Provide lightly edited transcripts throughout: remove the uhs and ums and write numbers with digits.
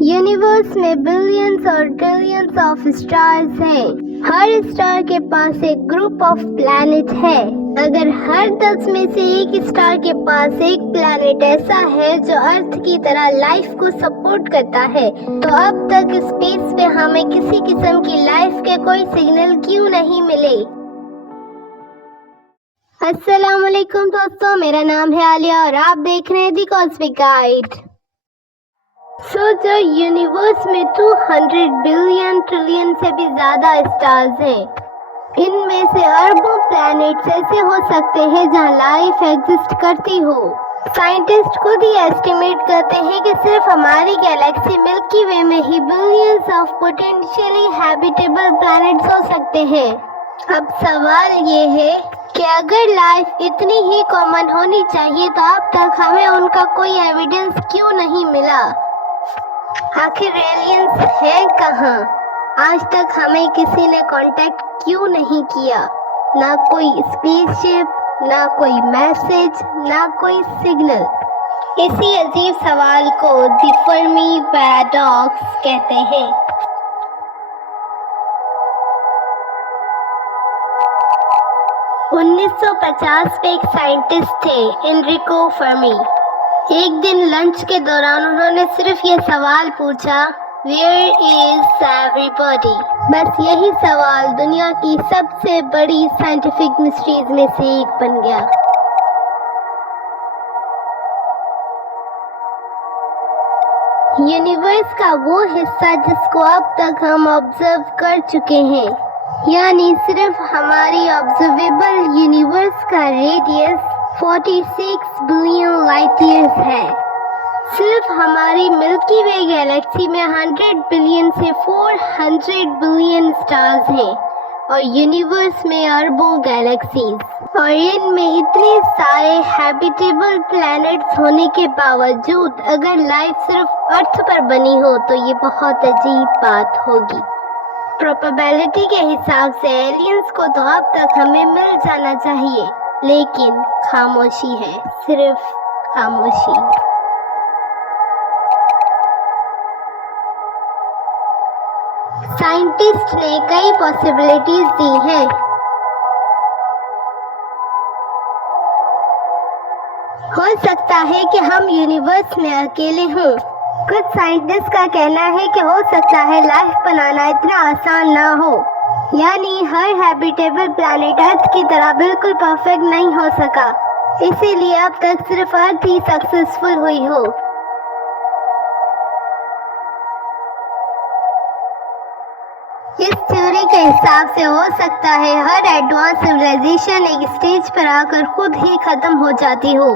Universe में billions और trillions of stars हैं। हर स्टार के पास एक ग्रुप ऑफ प्लैनेट है। अगर हर 10 में से एक स्टार के पास एक प्लैनेट ऐसा है जो अर्थ की तरह लाइफ को सपोर्ट करता है, तो अब तक स्पेस में हमें किसी किस्म की लाइफ के कोई सिग्नल क्यों नहीं मिले। अस्सलाम वालेकुम दोस्तों, मेरा नाम है आलिया और आप देख रहे हैं दी कॉस्मिक गाइड। सोचो, यूनिवर्स में 200 बिलियन ट्रिलियन से भी ज्यादा स्टार्स हैं। इनमें से अरबों प्लैनेट्स ऐसे हो सकते हैं जहां लाइफ एग्जिस्ट करती हो। साइंटिस्ट खुद ही एस्टिमेट करते हैं कि सिर्फ हमारी गैलेक्सी मिल्की वे में ही billions of potentially habitable planets हो सकते हैं। अब सवाल ये है कि अगर लाइफ इतनी ही कॉमन होनी चाहिए तो अब तक हमें उनका कोई एविडेंस क्यों नहीं मिला। आखिर एलियंस है कहाँ? आज तक हमें किसी ने कांटेक्ट क्यों नहीं किया? ना कोई स्पेसशिप, ना कोई मैसेज, ना कोई सिग्नल। इसी अजीब सवाल को द फर्मी पैराडॉक्स कहते हैं। उन्नीस 1950 में एक साइंटिस्ट थे, एनरिको फर्मी। एक दिन लंच के दौरान उन्होंने सिर्फ ये सवाल पूछा, Where is everybody? बस यही सवाल दुनिया की सबसे बड़ी साइंटिफिक मिस्ट्रीज में से एक बन गया। यूनिवर्स का वो हिस्सा जिसको अब तक हम ऑब्जर्व कर चुके हैं, यानी सिर्फ हमारी ऑब्जर्वेबल यूनिवर्स का रेडियस 46 बिलियन लाइट ईयर्स है। सिर्फ हमारी मिल्की वे गैलेक्सी में 100 बिलियन से 400 बिलियन स्टार्स हैं और यूनिवर्स में अरबों गैलेक्सीज। और इनमें इतने सारे हैबिटेबल प्लैनेट्स होने के बावजूद अगर लाइफ सिर्फ अर्थ पर बनी हो तो ये बहुत अजीब बात होगी। प्रोबेबिलिटी के हिसाब से एलियंस को तो अब तक हमें मिल जाना चाहिए, लेकिन खामोशी है, सिर्फ खामोशी। साइंटिस्ट ने कई पॉसिबिलिटीज दी हैं। हो सकता है कि हम यूनिवर्स में अकेले हों। कुछ साइंटिस्ट का कहना है कि हो सकता है लाइफ बनाना इतना आसान ना हो, यानी हर हैबिटेबल प्लैनेट अर्थ की तरह बिल्कुल परफेक्ट नहीं हो सका, इसीलिए अब तक सिर्फ अर्थ ही सक्सेसफुल हुई हो। इस थ्योरी के हिसाब से हो सकता है हर एडवांस सिविलाइजेशन एक स्टेज पर आकर खुद ही खत्म हो जाती हो।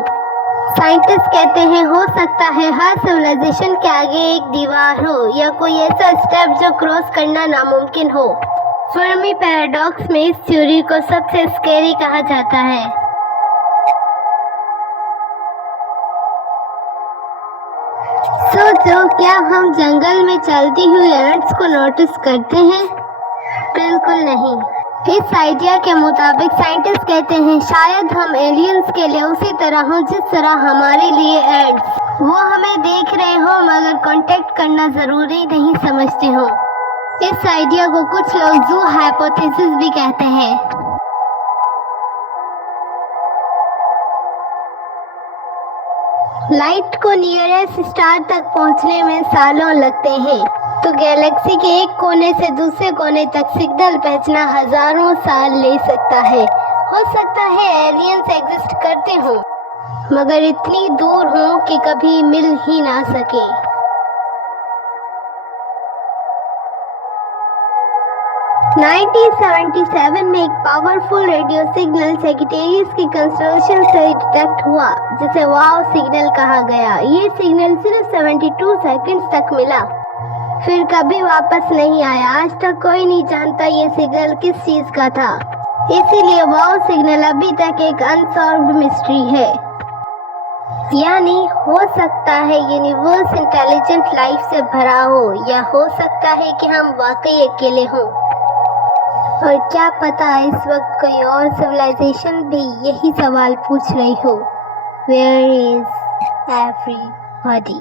साइंटिस्ट कहते हैं हो सकता है हर सिविलाइजेशन के आगे एक दीवार हो या कोई ऐसा स्टेप जो क्रॉस करना नामुमकिन हो। फर्मी पैराडॉक्स में इस थ्योरी को सबसे स्कैरी कहा जाता है। सोचो, क्या हम जंगल में चलती हुई एंट्स को नोटिस करते हैं? बिल्कुल नहीं। इस आइडिया के मुताबिक साइंटिस्ट कहते हैं शायद हम एलियंस के लिए उसी तरह हो जिस तरह हमारे लिए एंट्स। वो हमें देख रहे हो मगर कांटेक्ट करना जरूरी नहीं समझते हो। इस आइडिया को कुछ लोग ज़ू हाइपोथेसिस भी कहते हैं। लाइट को नियरेस्ट स्टार तक पहुंचने में सालों लगते हैं, तो गैलेक्सी के एक कोने से दूसरे कोने तक सिग्नल पहुंचना हजारों साल ले सकता है। हो सकता है एलियंस एग्जिस्ट करते हो मगर इतनी दूर हो कि कभी मिल ही ना सके। नाइनटीन 1977 में एक पावरफुल रेडियो सिग्नल सेजिटेरियस की कंस्टेलेशन से डिटेक्ट हुआ, जिसे वाव सिग्नल कहा गया। ये सिग्नल सिर्फ 72 सेकंड्स तक मिला, फिर कभी वापस नहीं आया। आज तक कोई नहीं जानता ये सिग्नल किस चीज का था, इसीलिए वाव सिग्नल अभी तक एक अनसॉल्व्ड मिस्ट्री है। यानी हो सकता है यूनिवर्स इंटेलिजेंट लाइफ से भरा हो, या हो सकता है कि हम वाकई अकेले हों। और क्या पता इस वक्त कोई और सिविलाइजेशन भी यही सवाल पूछ रही हो, Where is everybody?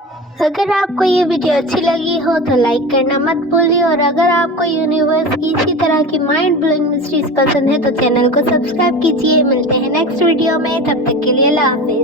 अगर आपको ये वीडियो अच्छी लगी हो तो लाइक करना मत भूलिए, और अगर आपको यूनिवर्स की इसी तरह की माइंड ब्लोइंग मिस्ट्रीज पसंद है तो चैनल को सब्सक्राइब कीजिए। मिलते हैं नेक्स्ट वीडियो में, तब तक के लिए अल्लाह हाफिज़।